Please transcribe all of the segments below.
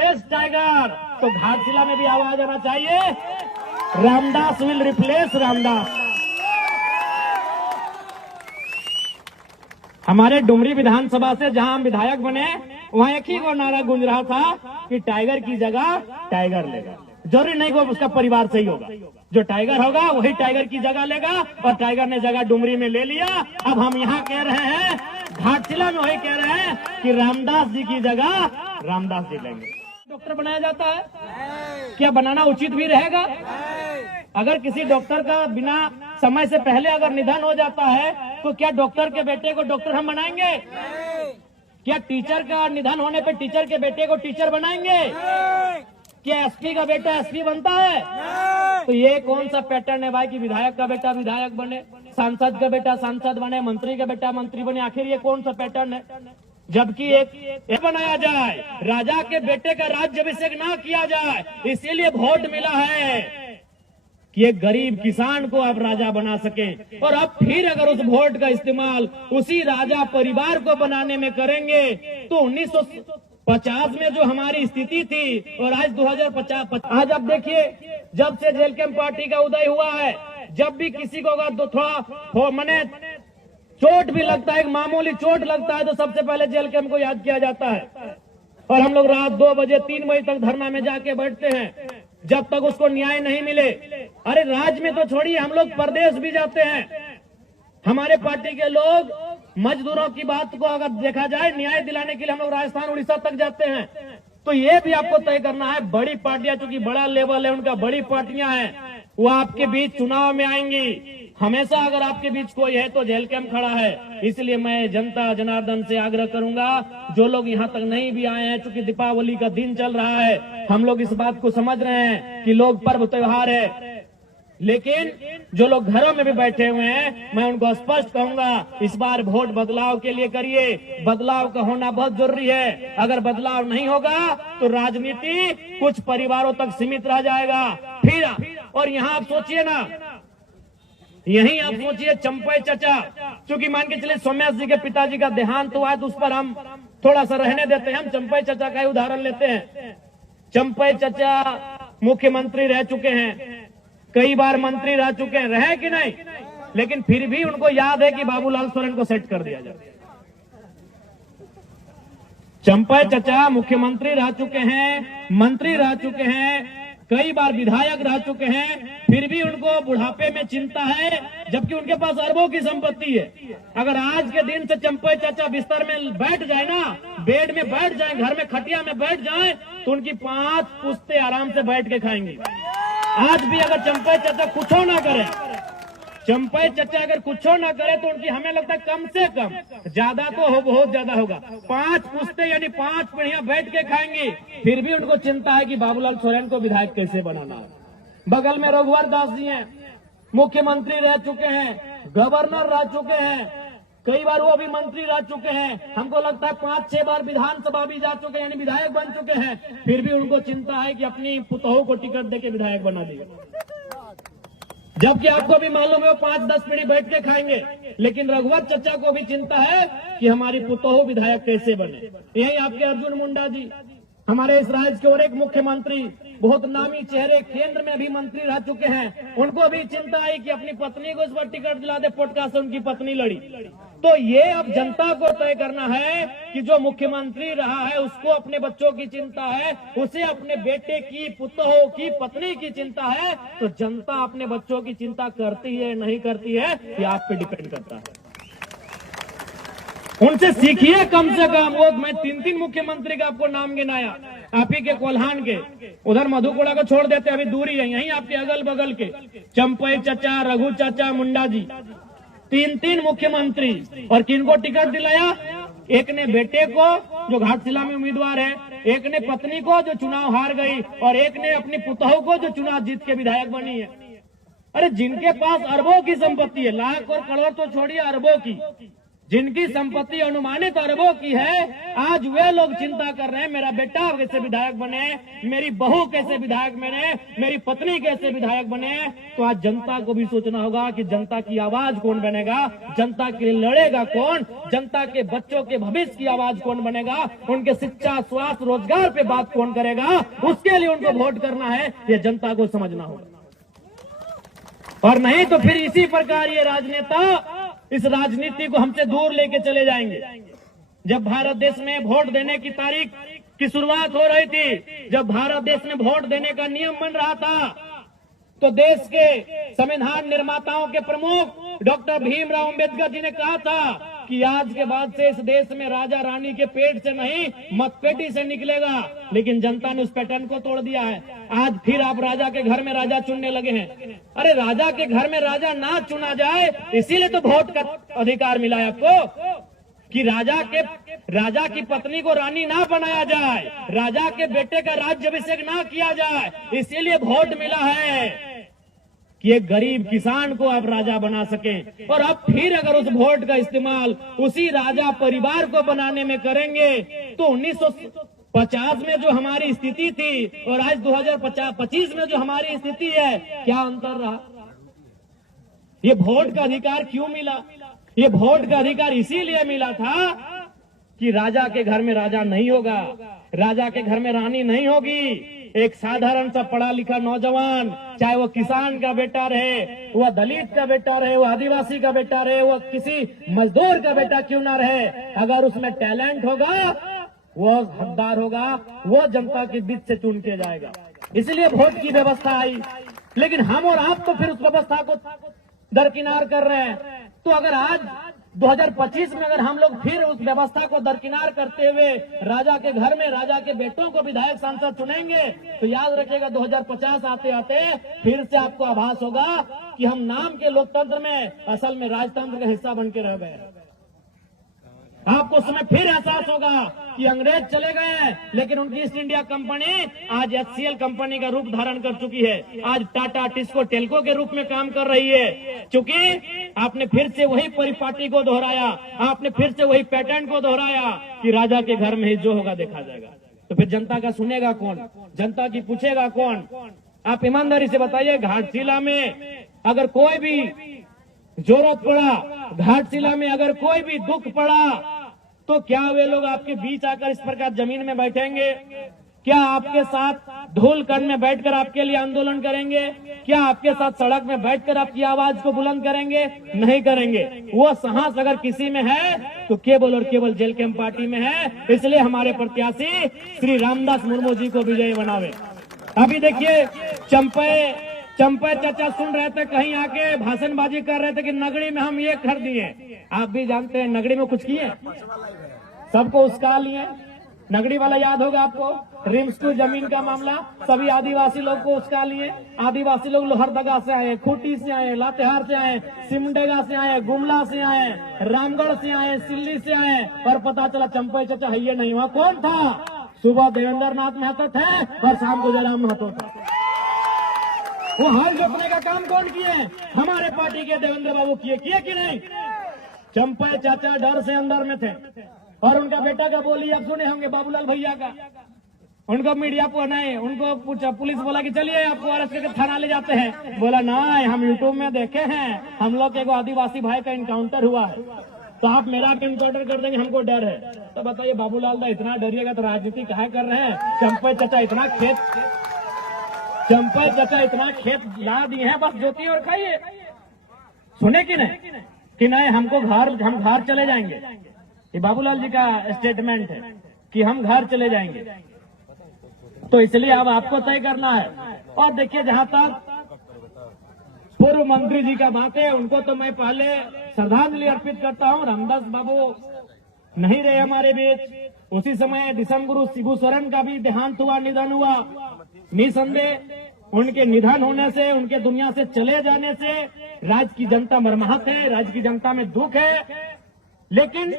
Replace tiger, तो घाटशिला में भी आवाज आना चाहिए, रामदास विल रिप्लेस रामदास। हमारे डुमरी विधानसभा से जहां हम विधायक बने, वहां एक ही को नारा गूंज रहा था कि टाइगर की जगह टाइगर लेगा। जरूरी नहीं कि उसका परिवार सही होगा, जो टाइगर होगा वही टाइगर की जगह लेगा, और टाइगर ने जगह डुमरी में ले लिया। अब हम यहाँ कह रहे हैं, घाटशिला में वही कह रहे हैं कि रामदास जी की जगह रामदास जी लेंगे। डॉक्टर बनाया जाता है, क्या बनाना उचित भी रहेगा? अगर किसी डॉक्टर का बिना समय से पहले अगर निधन हो जाता है, तो क्या डॉक्टर के बेटे को डॉक्टर हम बनाएंगे? क्या टीचर का निधन होने पर टीचर के बेटे को टीचर बनाएंगे? क्या एसपी का बेटा एसपी बनता है? तो ये कौन सा पैटर्न है भाई कि विधायक का बेटा विधायक बने, सांसद का बेटा सांसद बने, मंत्री का बेटा मंत्री बने? आखिर ये कौन सा पैटर्न है? जबकि एक बनाया जाए, राजा के बेटे का राज्याभिषेक ना किया जाए, इसीलिए वोट मिला है कि एक गरीब किसान को आप राजा बना सके। और अब फिर अगर उस वोट का इस्तेमाल उसी राजा परिवार को बनाने में करेंगे, तो 1950 में जो हमारी स्थिति थी और आज 2050, आज आप देखिए, जब से जेल कैंप पार्टी का उदय हुआ है, जब भी किसी को अगर थोड़ा मने चोट भी लगता है, एक मामूली चोट लगता है, तो सबसे पहले जेल कैंप को याद किया जाता है। और हम लोग रात 2 बजे 3 बजे तक धरना में जाके बैठते हैं, जब तक उसको न्याय नहीं मिले। अरे राज्य में तो छोड़िए, हम लोग प्रदेश भी जाते हैं। हमारे पार्टी के लोग मजदूरों की बात को अगर देखा जाए, न्याय दिलाने के लिए हम लोग राजस्थान उड़ीसा तक जाते हैं। तो ये भी आपको तय करना है, बड़ी पार्टियां, चूंकि बड़ा लेवल है उनका, बड़ी पार्टियां हैं, वो आपके बीच चुनाव में आएंगी। हमेशा अगर आपके बीच कोई है तो जेल कैंप खड़ा है। इसलिए मैं जनता जनार्दन से आग्रह करूंगा, जो लोग यहाँ तक नहीं भी आए हैं, चूंकि दीपावली का दिन चल रहा है, हम लोग इस बात को समझ रहे हैं कि लोग पर्व त्योहार है, लेकिन जो लोग घरों में भी बैठे हुए हैं, मैं उनको स्पष्ट कहूंगा, इस बार वोट बदलाव के लिए करिए। बदलाव का होना बहुत जरूरी है। अगर बदलाव नहीं होगा तो राजनीति कुछ परिवारों तक सीमित रह जाएगा। फिर और यहाँ आप सोचिए ना, यहीं आप सोचिए चंपई चचा, क्योंकि मान के चलिए सोमेश जी के पिताजी का देहांत हुआ है, तो उस पर हम थोड़ा सा रहने देते हैं, हम चंपई चचा का ही उदाहरण लेते हैं। चंपई चचा मुख्यमंत्री रह चुके हैं, कई बार मंत्री रह चुके हैं, रहे कि नहीं, लेकिन फिर भी उनको याद है कि बाबूलाल सोरेन को सेट कर दिया जाए। चंपई चचा मुख्यमंत्री रह चुके हैं, मंत्री रह चुके हैं, कई बार विधायक रह चुके हैं, फिर भी उनको बुढ़ापे में चिंता है, जबकि उनके पास अरबों की संपत्ति है। अगर आज के दिन से चंपई चाचा बिस्तर में बैठ जाए ना, बेड में बैठ जाए, घर में खटिया में बैठ जाए, तो उनकी 5 पुश्ते आराम से बैठ के खाएंगी। आज भी अगर चंपई चाचा कुछ ना करे, चंपई चाचा अगर कुछ ना करे, तो उनकी हमें लगता है कम से कम, ज्यादा तो हो, बहुत ज्यादा होगा, 5 पुश्ते यानी 5 पीढ़ियां बैठ के खाएंगी। फिर भी उनको चिंता है कि बाबूलाल सोरेन को विधायक कैसे बनाना है। बगल में रघुवर दास जी हैं, मुख्यमंत्री रह चुके हैं, गवर्नर रह चुके हैं, कई बार वो भी मंत्री रह चुके हैं, हमको लगता है 5-6 बार विधानसभा भी जा चुके हैं, यानी विधायक बन चुके हैं। फिर भी उनको चिंता है कि अपनी पुतोहू को टिकट देके विधायक बना दिए, जबकि आपको भी मालूम है वो 5-10 पीढ़ी बैठ के खाएंगे। लेकिन रघुवर चचा को भी चिंता है कि हमारी पुतोहू विधायक कैसे बने। यही आपके अर्जुन मुंडा जी, हमारे इस राज्य के और एक मुख्यमंत्री, बहुत नामी चेहरे, केंद्र में भी मंत्री रह चुके हैं, उनको भी चिंता है कि अपनी पत्नी को इस पर टिकट दिला दे, पॉडकास्ट से उनकी पत्नी लड़ी। तो ये अब जनता को तय करना है कि जो मुख्यमंत्री रहा है उसको अपने बच्चों की चिंता है, उसे अपने बेटे की, पुतोहू की, पत्नी की चिंता है। तो जनता अपने बच्चों की चिंता करती है नहीं करती है, ये आप पे डिपेंड करता है। उनसे सीखिए कम से कम। वो मैं 3 मुख्यमंत्री का आपको नाम गिनाया, आप ही के कोल्हान के, उधर मधुकोड़ा को छोड़ देते, अभी दूरी है, यहीं आपके अगल बगल के चंपई चचा, रघु चाचा, मुंडा जी, 3 मुख्यमंत्री। और किनको टिकट दिलाया? एक ने बेटे को जो घाटशिला में उम्मीदवार है, एक ने पत्नी को जो चुनाव हार गई, और एक ने अपनी पुतोहू को जो चुनाव जीत के विधायक बनी है। अरे जिनके पास अरबों की संपत्ति है, लाख और करोड़ तो छोड़िए, अरबों की, जिनकी संपत्ति अनुमानित अरबों की है, आज वे लोग चिंता कर रहे हैं मेरा बेटा कैसे विधायक बने, मेरी बहू कैसे विधायक बने, मेरी पत्नी कैसे विधायक बने। तो आज जनता को भी सोचना होगा कि जनता की आवाज कौन बनेगा, जनता के लिए लड़ेगा कौन, जनता के बच्चों के भविष्य की आवाज कौन बनेगा, उनके शिक्षा, स्वास्थ्य, रोजगार पे बात कौन करेगा, उसके लिए उनको वोट करना है, ये जनता को समझना होगा। और नहीं तो फिर इसी प्रकार ये राजनेता इस राजनीति को हमसे दूर लेके चले जाएंगे। जब भारत देश में वोट देने की तारीख की शुरुआत हो रही थी, जब भारत देश में वोट देने का नियम बन रहा था, तो देश के संविधान निर्माताओं के प्रमुख डॉक्टर भीमराव अंबेडकर जी ने कहा था कि आज के बाद से इस देश में राजा रानी के पेट से नहीं, मतपेटी से निकलेगा। लेकिन जनता ने उस पैटर्न को तोड़ दिया है। आज फिर आप राजा के घर में राजा चुनने लगे हैं। अरे राजा के घर में राजा ना चुना जाए, इसीलिए तो वोट का अधिकार मिला है आपको, कि राजा की पत्नी को रानी ना बनाया जाए, राजा के बेटे का राज्याभिषेक ना किया जाए, इसीलिए वोट मिला है कि एक गरीब किसान को आप राजा बना सके। और अब फिर अगर उस वोट का इस्तेमाल उसी राजा परिवार को बनाने में करेंगे, तो 1950 में जो हमारी स्थिति थी और आज 2025 में जो हमारी स्थिति है, क्या अंतर रहा। ये वोट का अधिकार क्यों मिला? ये वोट का अधिकार इसीलिए मिला था कि राजा के घर में राजा नहीं होगा, राजा के घर में रानी नहीं होगी। एक साधारण सा पढ़ा लिखा नौजवान, चाहे वो किसान का बेटा रहे, वह दलित का बेटा रहे, वह आदिवासी का बेटा रहे, वह किसी मजदूर का बेटा क्यों ना रहे, अगर उसमें टैलेंट होगा, वो हकदार होगा, वो जनता के बीच से चुन के जाएगा। इसलिए वोट की व्यवस्था आई। लेकिन हम और आप तो फिर उस व्यवस्था को दरकिनार कर रहे हैं। तो अगर आज 2025 में अगर हम लोग फिर उस व्यवस्था को दरकिनार करते हुए राजा के घर में राजा के बेटों को विधायक सांसद चुनेंगे, तो याद रखिएगा 2050 आते आते फिर से आपको आभास होगा कि हम नाम के लोकतंत्र में असल में राजतंत्र का हिस्सा बन के रह गए। आपको उस समय फिर एहसास होगा कि अंग्रेज चले गए, लेकिन उनकी ईस्ट इंडिया कंपनी आज HCL कंपनी का रूप धारण कर चुकी है। आज टाटा टिस्को टेल्को के रूप में काम कर रही है, क्योंकि आपने फिर से वही परिपाटी को दोहराया, आपने फिर से वही पैटर्न को दोहराया कि राजा के घर में ही जो होगा देखा जाएगा। तो फिर जनता का सुनेगा कौन, जनता की पूछेगा कौन? आप ईमानदारी से बताइए, घाटशिला में अगर कोई भी जरूरत पड़ा, घाटशिला में अगर कोई भी दुख पड़ा, तो क्या वे लोग आपके बीच आकर इस प्रकार जमीन में बैठेंगे? क्या आपके साथ धूल कण में बैठकर आपके लिए आंदोलन करेंगे? क्या आपके साथ सड़क में बैठकर आपकी आवाज को बुलंद करेंगे? नहीं करेंगे। वो साहस अगर किसी में है तो केवल और केवल जेल कैंप पार्टी में है। इसलिए हमारे प्रत्याशी श्री रामदास मुर्मू जी को विजयी बनावे। अभी देखिए, चंपे चाचा सुन रहे थे, कहीं आके भाषणबाजी कर रहे थे कि नगरी में हम ये कर दिए। आप भी जानते हैं नगरी में कुछ किए, सबको उसका लिए। नगरी वाला याद होगा आपको, रिम्स की जमीन का मामला, सभी आदिवासी लोग को उसका लिए। आदिवासी लोग लोहरदगा से आए, खूंटी से आए, लातेहार से आए, सिमडेगा से आए, गुमला से आए, रामगढ़ से आए, सिल्ली से आए, और पता चला चंपे चाचा है ये नहीं हुआ। कौन था? सुबह देवेंद्र नाथ महतो थे और शाम को जयराम महतो था। वो हाल जोतने का काम कौन किए? हमारे पार्टी के देवेंद्र बाबू किए कि नहीं? चंपा चाचा डर से अंदर में थे। और उनका बेटा का बोली आप सुने होंगे, बाबूलाल भैया का। उनको मीडिया को नहीं, उनको पूछा, पुलिस बोला कि चलिए आपको अरेस्ट करके थाना ले जाते हैं। बोला नहीं, हम यूट्यूब में देखे हैं, हम लोग के आदिवासी भाई का इनकाउंटर हुआ है, तो आप मेरा इनकाउंटर कर देंगे, हमको डर है। तो बताइए बाबूलाल दा इतना डरिएगा तो राजनीति काहे कर रहे हैं? चंपा चाचा इतना ला दिए हैं, बस जोती और खाइए। सुने कि नहीं हम घर चले जाएंगे। ये बाबूलाल जी का स्टेटमेंट है कि हम घर चले जाएंगे। तो इसलिए अब आपको तय करना है। और देखिए, जहां तक पूर्व मंत्री जी का बात है, उनको तो मैं पहले श्रद्धांजलि अर्पित करता हूं। रामदास बाबू नहीं रहे हमारे बीच। उसी समय दिसंबर शिबू सोरेन का भी देहांत हुआ, निधन हुआ। निसंदेह उनके निधन होने से, उनके दुनिया से चले जाने से राज्य की जनता मर्माहत है, राज्य की जनता में दुख है। लेकिन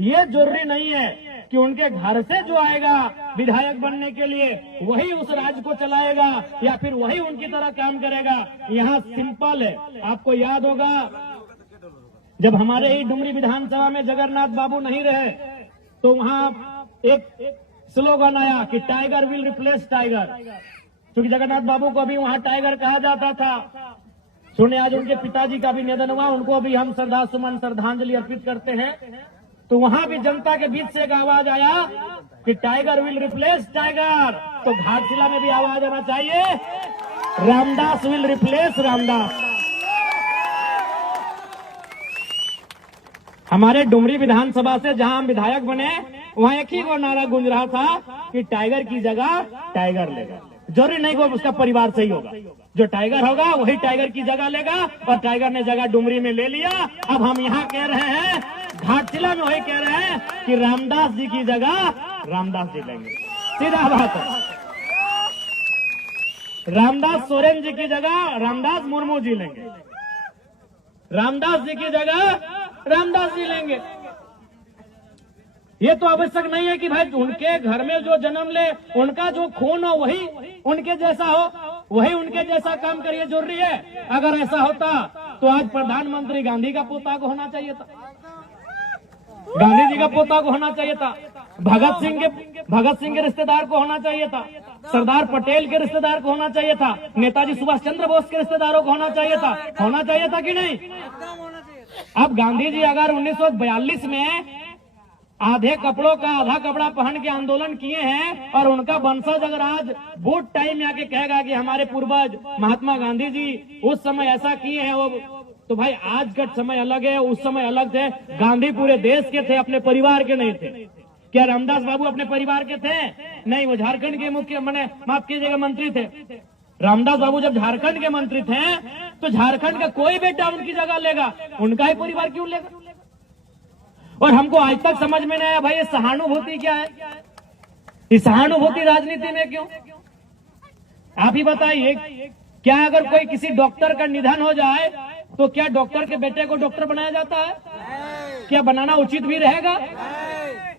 ये जरूरी नहीं है कि उनके घर से जो आएगा विधायक बनने के लिए वही उस राज्य को चलाएगा या फिर वही उनकी तरह काम करेगा। यहाँ सिंपल है। आपको याद होगा जब हमारे ही डुमरी विधानसभा में जगन्नाथ बाबू नहीं रहे तो वहां एक स्लोगन आया कि टाइगर विल रिप्लेस टाइगर, क्योंकि जगन्नाथ बाबू को अभी वहां टाइगर कहा जाता था। सुने आज उनके पिताजी का भी निधन हुआ, उनको भी हम श्रद्धासुमन श्रद्धांजलि अर्पित करते हैं। तो वहां भी जनता के बीच से एक आवाज आया कि टाइगर विल रिप्लेस टाइगर, तो घाटशिला में भी आवाज आना चाहिए रामदास विल रिप्लेस रामदास। हमारे डुमरी विधानसभा से जहां हम विधायक बने वहां एक ही वो नारा गूंज रहा था कि टाइगर की जगह टाइगर लेगा। जरूरी नहीं वो उसका परिवार सही होगा, जो टाइगर होगा वही टाइगर की जगह लेगा, और टाइगर ने जगह डुमरी में ले लिया। अब हम यहाँ कह रहे हैं, घाटशिला में वही कह रहे हैं कि रामदास जी की जगह रामदास जी लेंगे। सीधा बात है, रामदास सोरेन जी की जगह रामदास मुर्मू जी लेंगे, रामदास जी की जगह रामदास जी लेंगे। ये तो आवश्यक नहीं है कि भाई उनके घर में जो जन्म ले उनका जो खून हो वही उनके जैसा हो, वही उनके जैसा काम करिए, जरूरी है। अगर ऐसा होता तो आज प्रधानमंत्री गांधी का पोता को होना चाहिए था, गांधी जी का पोता को होना चाहिए था, भगत सिंह के रिश्तेदार को होना चाहिए था, सरदार पटेल के रिश्तेदार को होना चाहिए था, नेताजी सुभाष चंद्र बोस के रिश्तेदारों को होना चाहिए था कि नहीं? अब गांधी जी अगर 1942 में आधे कपड़ों का आधा कपड़ा पहन के आंदोलन किए हैं और उनका वंशज अगर आज बूट टाइम में आके कहेगा कि हमारे पूर्वज महात्मा गांधी जी उस समय ऐसा किए हैं, वो तो भाई आज का समय अलग है, उस समय अलग थे। गांधी पूरे देश के थे, अपने परिवार के नहीं थे। क्या रामदास बाबू अपने परिवार के थे? नहीं, वो झारखंड के मुख्य माफ कीजिएगा मंत्री थे। रामदास बाबू जब झारखंड के मंत्री थे तो झारखंड का कोई बेटा उनकी जगह लेगा, उनका ही परिवार क्यों लेगा? और हमको आज तक समझ में नहीं आया भाई ये सहानुभूति क्या है, ये सहानुभूति राजनीति में क्यों? आप ही बताइए, क्या अगर कोई किसी डॉक्टर का निधन हो जाए तो क्या डॉक्टर के बेटे को डॉक्टर बनाया जाता है? क्या बनाना उचित भी रहेगा?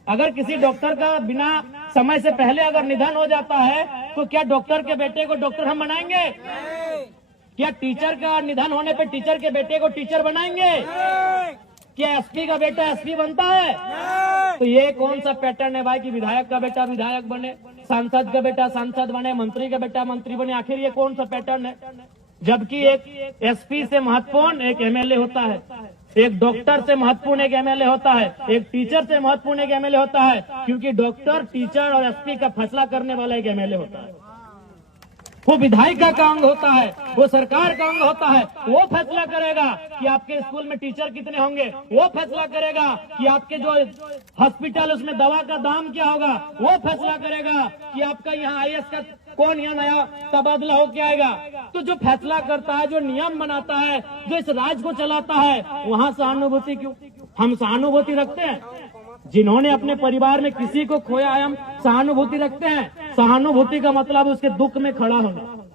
अगर किसी डॉक्टर का बिना समय से पहले अगर निधन हो जाता है तो क्या डॉक्टर के बेटे को डॉक्टर हम बनाएंगे? क्या टीचर का निधन होने पे टीचर के बेटे को टीचर बनाएंगे? क्या एसपी का बेटा एसपी बनता है? तो ये कौन सा पैटर्न है भाई कि विधायक का बेटा विधायक बने, सांसद का बेटा सांसद बने, मंत्री का बेटा मंत्री बने? आखिर ये कौन सा पैटर्न है? जबकि एक एसपी से महत्वपूर्ण एक एमएलए होता है, एक डॉक्टर से महत्वपूर्ण एक एमएलए होता है, एक टीचर से महत्वपूर्ण एक एमएलए होता है, क्योंकि डॉक्टर, टीचर और एसपी का फैसला करने वाला एक एमएलए होता है। वो विधायिका का अंग होता है, वो सरकार का अंग होता है। वो फैसला करेगा कि आपके स्कूल में टीचर कितने होंगे, वो फैसला करेगा कि आपके जो हॉस्पिटल उसमें दवा का दाम क्या होगा, वो फैसला करेगा कि आपका यहाँ आईएएस का कौन यहाँ नया तबादला होके आएगा। तो जो फैसला करता है, जो नियम बनाता है, जो इस राज्य को चलाता है, वहाँ सहानुभूति क्यों? हम सहानुभूति रखते हैं जिन्होंने अपने परिवार में किसी को खोया है, हम सहानुभूति रखते हैं। सहानुभूति का मतलब उसके दुख में खड़ा होना,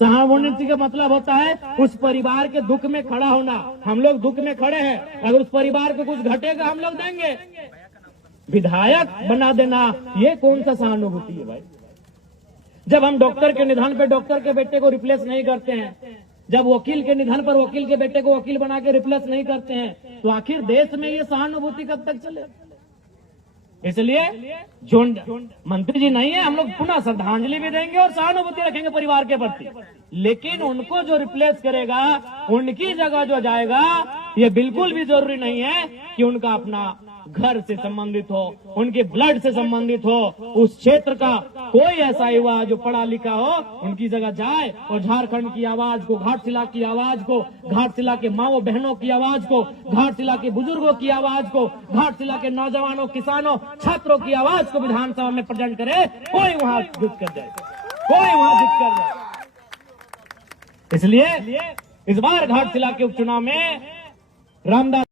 सहानुभूति का मतलब होता है उस परिवार के दुख में खड़ा होना। हम लोग दुख में खड़े हैं, अगर उस परिवार को कुछ घटेगा हम लोग देंगे। विधायक बना देना ये कौन सा सहानुभूति है भाई? जब हम डॉक्टर के निधन पे डॉक्टर के बेटे को रिप्लेस नहीं करते हैं, जब वकील के निधन पर वकील के बेटे को वकील बना के रिप्लेस नहीं करते हैं, तो आखिर देश में ये सहानुभूति कब तक चले? इसलिए जो मंत्री जी नहीं है, हम लोग पुनः श्रद्धांजलि भी देंगे और सहानुभूति रखेंगे परिवार के प्रति, लेकिन उनको जो रिप्लेस करेगा, उनकी जगह जो जाएगा, ये बिल्कुल भी जरूरी नहीं है कि उनका अपना घर से संबंधित हो, उनके ब्लड से संबंधित हो, उस क्षेत्र का कोई ऐसा युवा जो पढ़ा लिखा हो उनकी जगह जाए और झारखंड की आवाज को, घाटशिला की आवाज को, घाटशिला के माओ बहनों की आवाज को, घाटशिला के बुजुर्गों की आवाज को, घाटशिला के नौजवानों, किसानों, छात्रों की आवाज को विधानसभा में प्रेजेंट करे। कोई वहां झुक कर जाए, कोई वहां झुक कर जाए। इसलिए इस बार घाटशिला के उपचुनाव में रामदास